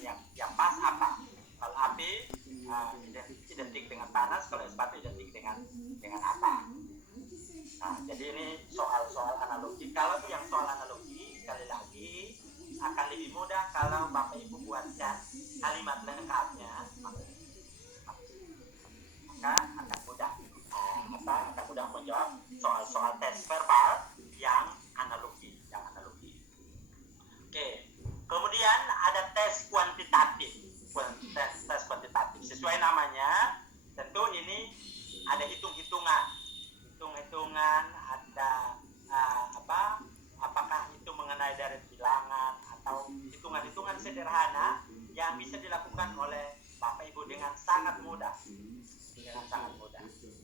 yang pas apa? Kalau api identik dengan panas, kalau es batu identik dengan apa? Nah, jadi ini soal analogi. Kalau yang soal analogi, sekali lagi akan lebih mudah kalau Bapak Ibu buatkan kalimat lengkapnya, maka akan mudah akan mudah menjawab soal tes verbal yang analogi. Oke. Kemudian ada tes kuantitatif. Tes kuantitatif. Sesuai namanya, tentu ini ada hitung-hitungan, ada apakah itu mengenai dari bilangan atau hitungan-hitungan sederhana yang bisa dilakukan oleh Bapak Ibu dengan sangat mudah.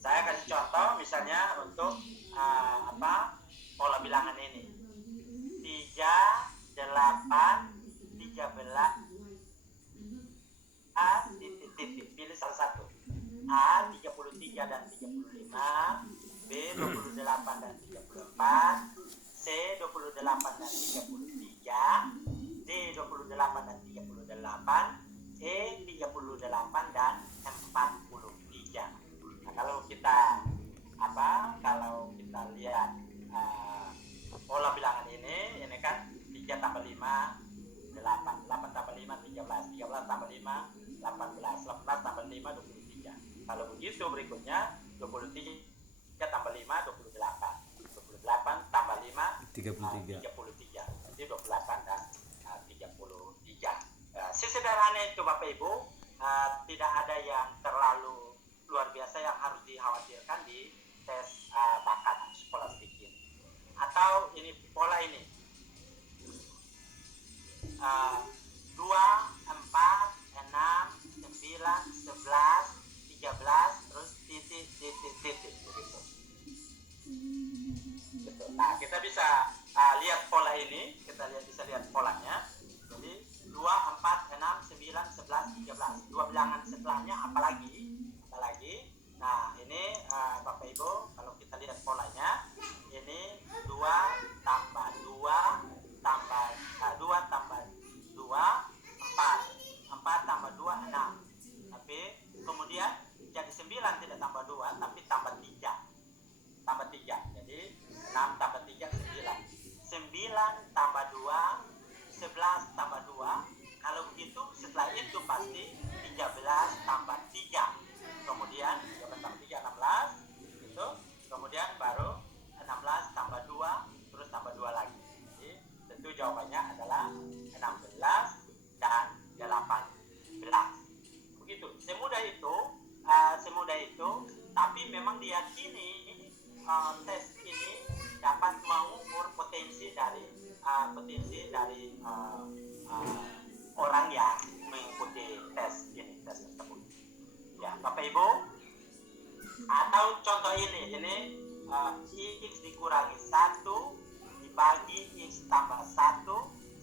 Saya kasih contoh misalnya untuk pola bilangan ini. 3, 8, 13 titik. Pilih salah satu. A 33 dan 35, B 28 dan 34, C 28 dan 33, D 28 dan 38, E 38 dan 43. Nah, kalau kita lihat pola bilangan ini kan 3 tambah 5 8 tambah 5 13 tambah 5 18 tambah 5 23. Kalau begitu berikutnya 23 tambah 5 28 tambah 5 33. Jadi 28 dan 33. Sesederhana itu Bapak Ibu, tidak ada yang terlalu luar biasa yang harus dikhawatirkan di tes bakat skolastik ini. Atau ini pola ini 2, 4, 6, 9, 11, 13, terus titik begitu. Nah, kita bisa lihat pola ini, bisa lihat polanya. Jadi 2, 4, 6, 9, 11, 13. Dua bilangan setelahnya apalagi. Nah, ini Bapak Ibu kalau kita lihat polanya, ini 2 tambah 2 tambah 2 tambah 2 4 tambah 2 6. Tapi kemudian jadi 9 tidak tambah 2 tapi tambah 3. Jadi 6 tambah 3 9. 9 tambah 2 11 tambah 2. Kalau begitu setelah itu pasti 13 tambah 3. Kemudian 13 tambah 3 16 gitu. Kemudian baru 16 tambah 2 terus tambah 2 lagi. Jadi tentu jawabannya adalah 16 dan 18. Begitu. Semudah itu, tapi memang diyakini tes ini dapat mengukur potensi dari orang yang mengikuti tes tersebut. Ya, Bapak Ibu. Atau contoh ini X dikurangi 1 dibagi X tambah 1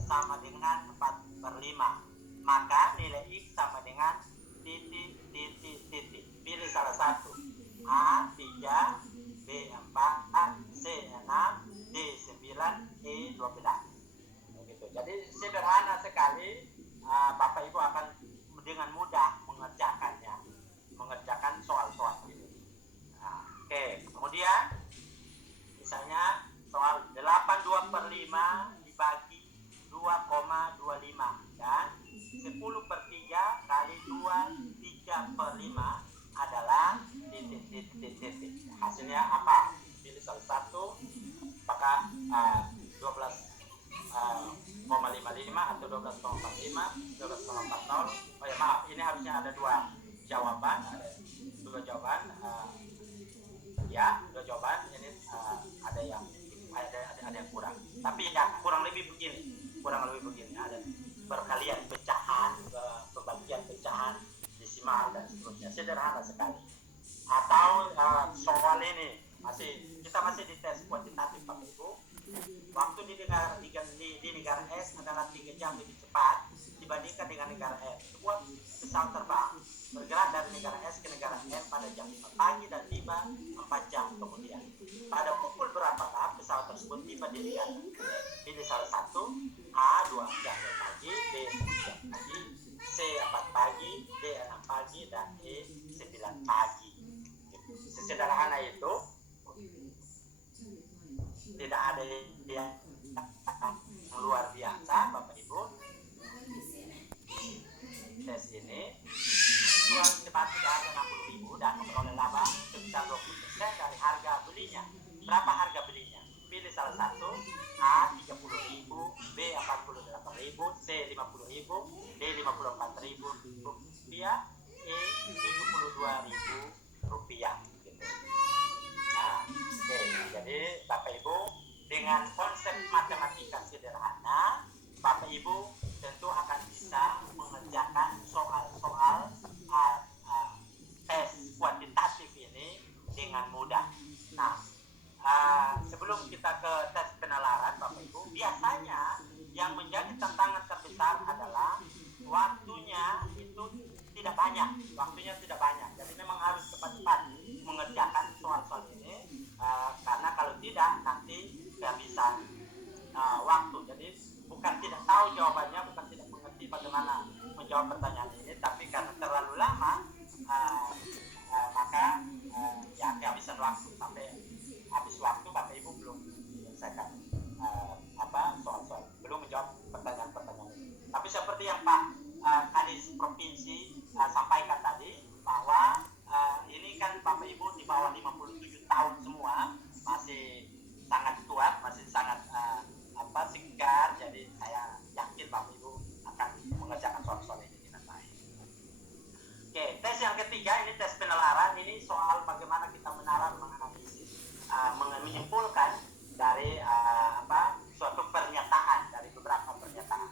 sama dengan 4/5. Maka nilai X sama dengan titik. Pilih salah satu. A 3, B 4, C 6, D 9, E 12. Begitu. Jadi sederhana sekali, Bapak Ibu akan dengan mudah mengerjakan soal-soal ini. Oke. Kemudian misalnya soal 82/5 dibagi 2,25 dan 10/3 kali 2 3/5 adalah titik. Hasilnya apa? Pilih salah satu. Apakah 12,55 atau 12,45, 12,40? Oh ya maaf, ini harusnya ada dua jawaban. Dua jawaban. Dua jawaban. Ini ada yang kurang. Tapi ya kurang lebih begini. Ada perkalian pecahan, pembagian pecahan, desimal dan seterusnya. Sederhana sekali. Atau soal ini kita masih di tes kuantitatif Bapak Ibu. Waktu di negara S adalah 3 jam lebih cepat dibandingkan dengan negara S. Sebuah pesawat terbang bergerak dari negara S ke negara M pada jam 5 pagi dan tiba 4 jam kemudian. Pada pukul berapakah pesawat tersebut tiba di negara? Pilih salah satu. A 2 jam pagi, B 1 jam pagi, C 4 pagi, B 6 pagi, dan E 9 pagi. Sesederhana itu, tidak ada yang luar biasa, Bapak Ibu. Tes ini jual sepatu di harga 60.000 dan memperoleh laba sebesar 20% dari harga belinya. Berapa harga belinya? Pilih salah satu. A 30.000, B 48.000, C 50.000, D 54.000 rupiah, E 72.000 rupiah. Gitu. Nah, oke. Jadi Bapak Ibu dengan konsep matematika sederhana, Bapak Ibu tentu akan bisa mengerjakan soal-soal tes kuantitatif ini dengan mudah. Nah, sebelum kita ke tes penalaran, Bapak Ibu, biasanya yang menjadi tantangan terbesar adalah waktunya itu tidak banyak. Jadi memang harus cepat-cepat mengerjakan soal-soal ini, karena kalau tidak nanti kehabisan waktu. Jadi bukan tidak tahu jawabannya, bukan tidak mengerti bagaimana menjawab pertanyaan ini, tapi karena terlalu lama, maka ya kehabisan waktu. Sampai habis waktu Bapak Ibu belum menyelesaikan soal-soal, belum menjawab pertanyaan-pertanyaan ini. Tapi seperti yang Pak Kadis Provinsi sampaikan tadi, bahwa ini kan Bapak Ibu di bawah 57 tahun semua, masih sangat kuat, masih sangat segar. Jadi saya yakin Bapak Ibu akan mengerjakan soal-soal ini dengan baik. Oke, tes yang ketiga ini tes penalaran. Ini soal bagaimana kita menalar, menganalisis, menyimpulkan dari suatu pernyataan, dari beberapa pernyataan.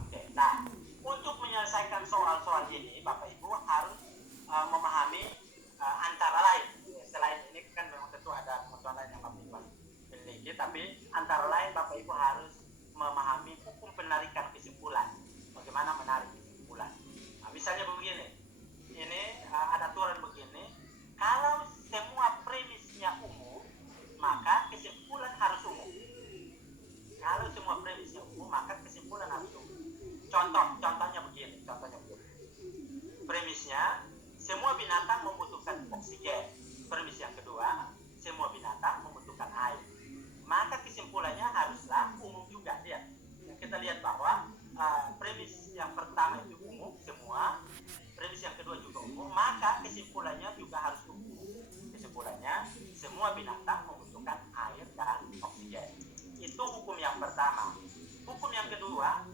Oke, nah untuk menyelesaikan soal-soal ini Bapak Ibu harus memahami antara lain, selain ini kan memang tentu ada pengetahuan lain yang Bapak Ibu miliki, tapi antara lain Bapak Ibu harus memahami hukum penarikan kesimpulan, bagaimana menarik kesimpulan. Nah, misalnya begini, ini ada aturan begini, kalau semua premisnya umum, maka kesimpulan harus umum. Kalau semua premisnya umum, maka kesimpulan harus umum. Contohnya begini. Premisnya, semua binatang membutuhkan oksigen. Premis yang kedua, semua binatang membutuhkan air. Maka kesimpulannya haruslah umum juga. Lihat. Kita lihat bahwa premis yang pertama itu umum semua, premis yang kedua juga umum, maka kesimpulannya juga harus umum. Kesimpulannya, semua binatang membutuhkan air dan oksigen. Itu hukum yang pertama. Hukum yang kedua,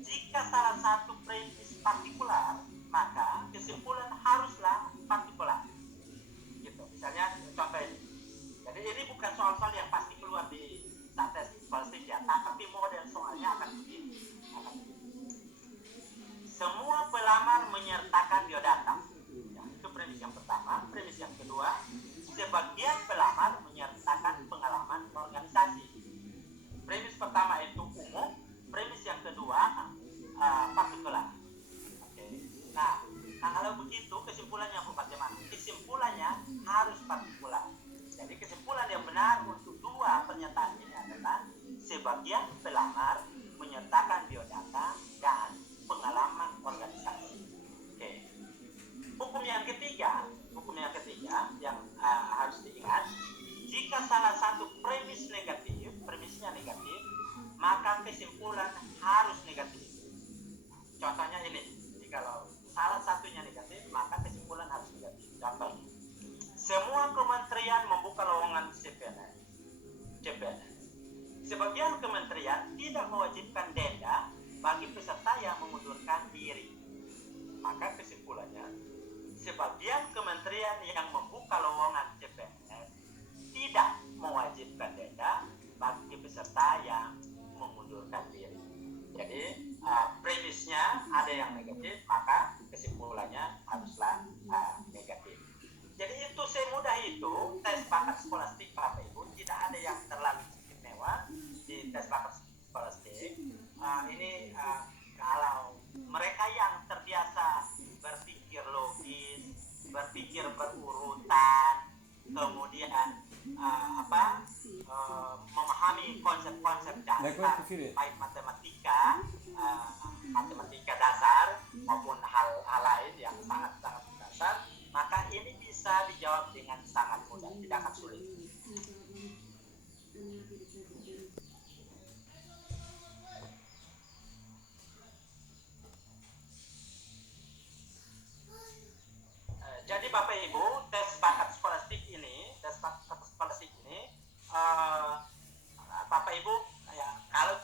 jika salah satu premis partikular, maka kesimpulan haruslah partikular. Gitu. Misalnya contoh ini. Jadi ini bukan soal-soal yang pasti keluar di saat tes scholastik ya, tapi model soalnya akan begini. Semua pelamar menyertakan biodata. Ya, itu premis yang pertama. Premis yang kedua, sebagian pelamar menyertakan pengalaman organisasi. Premis pertama itu umum, premis yang kedua partikular. Oke. Nah, kalau begitu kesimpulannya bagaimana? Kesimpulannya harus partikular. Jadi kesimpulan yang benar untuk dua pernyataan ini adalah sebagian pelamar menyertakan biodata dan pengalaman organisasi. Oke. Hukum yang ketiga yang harus diingat, jika salah satu premisnya negatif, maka kesimpulan harus negatif. Contohnya ini, jika salah satunya negatif, maka kesimpulan harus negatif. Contoh, semua kementerian membuka lowongan CPNS. Sebagian kementerian tidak mewajibkan denda bagi peserta yang mengundurkan diri. Maka kesimpulannya, sebagian kementerian yang membuka lowongan CPNS tidak mewajibkan denda bagi peserta yang mengundurkan diri. Jadi premisnya ada yang negatif, maka kesimpulannya haruslah negatif. Jadi itu semudah itu tes bakat skolastik Bapak Ibu, tidak ada yang terlalu istimewa di tes bakat skolastik. Ini kalau mereka yang terbiasa berpikir logis, berpikir berurutan, kemudian memahami konsep-konsep dasar baik matematika dasar maupun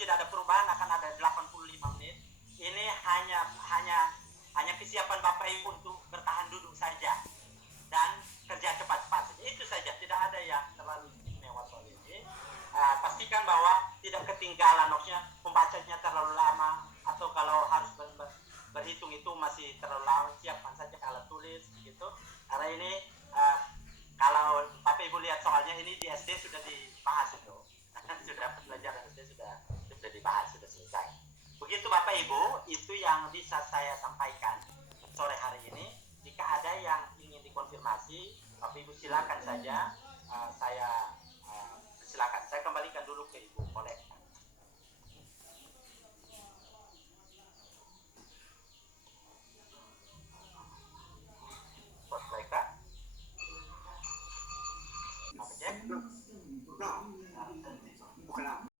tidak ada perubahan akan ada 85 menit. Ini hanya kesiapan Bapak Ibu untuk bertahan duduk saja dan kerja cepat-cepat saja. Itu saja, tidak ada yang terlalu istimewa soal ini. Pastikan bahwa tidak ketinggalan, maksudnya pembacanya terlalu lama atau kalau harus berhitung itu masih terlalu lama, siapkan saja alat tulis gitu. Karena ini kalau Bapak Ibu lihat soalnya ini di SD sudah dibahas itu. Sudah pelajaran SD sudah dibahas, sudah selesai. Begitu Bapak Ibu, itu yang bisa saya sampaikan sore hari ini. Jika ada yang ingin dikonfirmasi, Bapak Ibu silakan saja. Silakan. Saya kembalikan dulu ke Ibu Kolek.